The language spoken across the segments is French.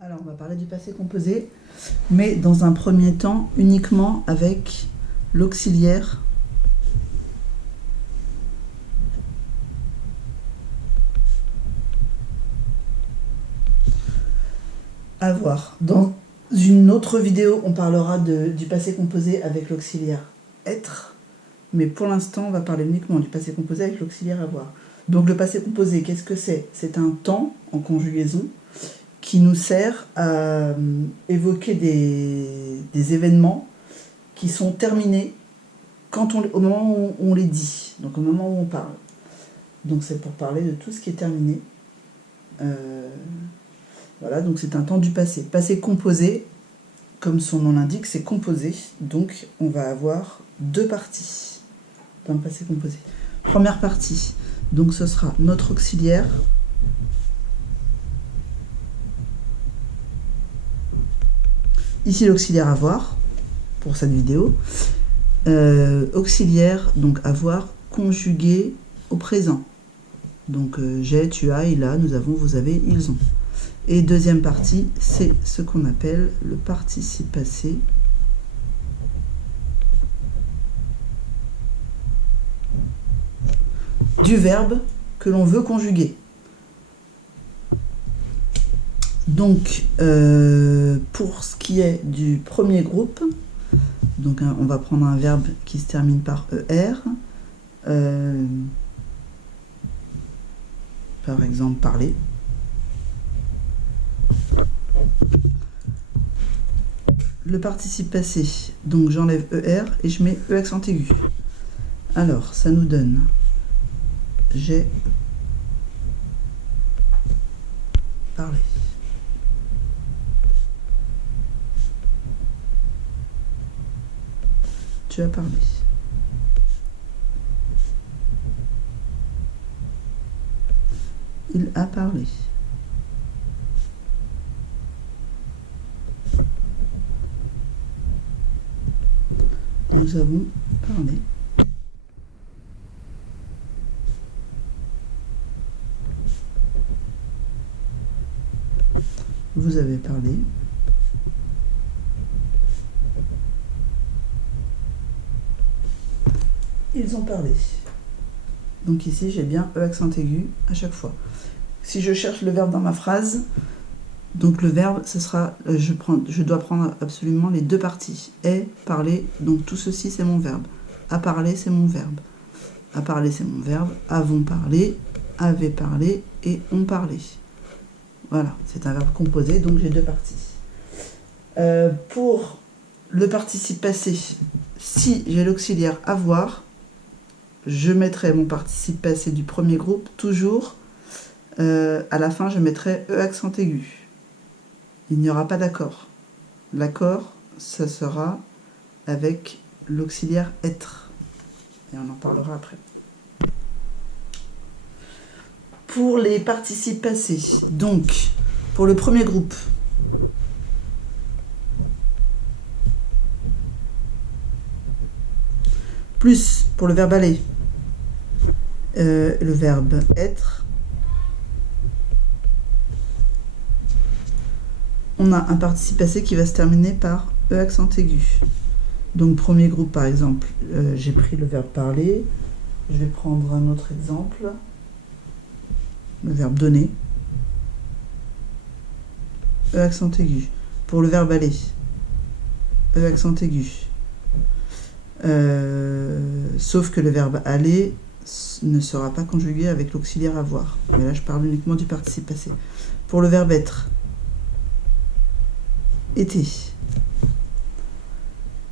Alors, on va parler du passé composé, mais dans un premier temps, uniquement avec l'auxiliaire avoir. Dans une autre vidéo, on parlera du passé composé avec l'auxiliaire être, mais pour l'instant, on va parler uniquement du passé composé avec l'auxiliaire avoir. Donc le passé composé, qu'est-ce que c'est? C'est un temps en conjugaison qui nous sert à évoquer des événements qui sont terminés au moment où on les dit, donc au moment où on parle. Donc c'est pour parler de tout ce qui est terminé. Voilà, donc c'est un temps du passé. Passé composé, comme son nom l'indique, c'est composé. Donc on va avoir deux parties dans le passé composé. Première partie, donc ce sera notre auxiliaire. Ici l'auxiliaire avoir, pour cette vidéo. Auxiliaire, donc avoir, conjugué au présent. Donc j'ai, tu as, il a, nous avons, vous avez, ils ont. Et deuxième partie, c'est ce qu'on appelle le participe passé. Du verbe que l'on veut conjuguer. Donc, pour ce qui est du premier groupe, donc on va prendre un verbe qui se termine par ER. Par exemple, parler. Le participe passé, donc j'enlève ER et je mets E accent aigu. Alors, ça nous donne j'ai parlé. Tu as parlé. Il a parlé. Nous avons parlé. Vous avez parlé. Ils ont parlé. Donc ici, j'ai bien E accent aigu à chaque fois. Si je cherche le verbe dans ma phrase, donc le verbe, ce sera, je dois prendre absolument les deux parties. Est, parler, donc tout ceci, c'est mon verbe. A parlé, c'est mon verbe. A parlé, c'est mon verbe. Avons parlé, avaient parlé et ont parlé. Voilà, c'est un verbe composé, donc j'ai deux parties. Pour le participe passé, si j'ai l'auxiliaire avoir, je mettrai mon participe passé du premier groupe, toujours, à la fin, je mettrai E accent aigu. Il n'y aura pas d'accord. L'accord, ça sera avec l'auxiliaire être. Et on en parlera après. Pour les participes passés, donc, pour le premier groupe, plus pour le verbe aller, le verbe être, on a un participe passé qui va se terminer par E accent aigu. Donc premier groupe par exemple, j'ai pris le verbe parler, je vais prendre un autre exemple, le verbe donner, E accent aigu. Pour le verbe aller, E accent aigu. Sauf que le verbe aller ne sera pas conjugué avec l'auxiliaire avoir. Mais là je parle uniquement du participe passé. Pour le verbe être, été.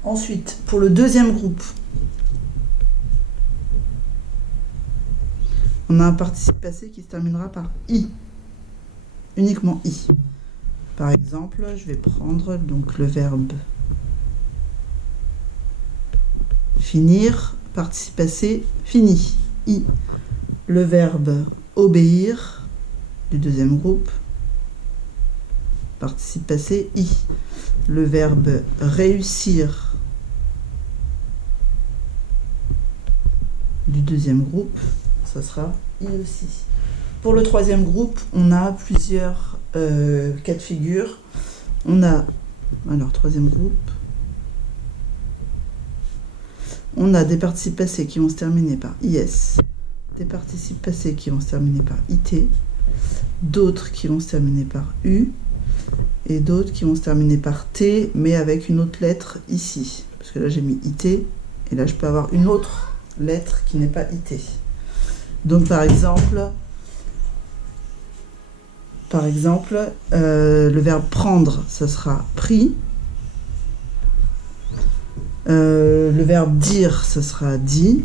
Ensuite, pour le deuxième groupe, on a un participe passé qui se terminera par i. Uniquement i. Par exemple, je vais prendre donc le verbe finir, participe passé, fini, i. Le verbe obéir du deuxième groupe, participe passé, i. Le verbe réussir du deuxième groupe, ça sera i aussi. Pour le troisième groupe, on a plusieurs cas de figure. On a, alors troisième groupe, on a des participes passés qui vont se terminer par IS, des participes passés qui vont se terminer par IT, d'autres qui vont se terminer par U, et d'autres qui vont se terminer par T, mais avec une autre lettre ici. Parce que là j'ai mis IT, et là je peux avoir une autre lettre qui n'est pas IT. Donc par exemple, le verbe prendre, ça sera pris. Le verbe dire, ce sera dit.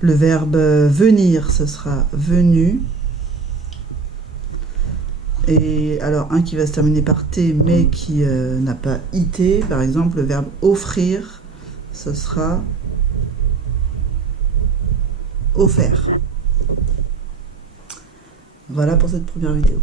Le verbe venir, ce sera venu. Et alors, un qui va se terminer par T, mais qui n'a pas IT, par exemple, le verbe offrir, ce sera offert. Voilà pour cette première vidéo.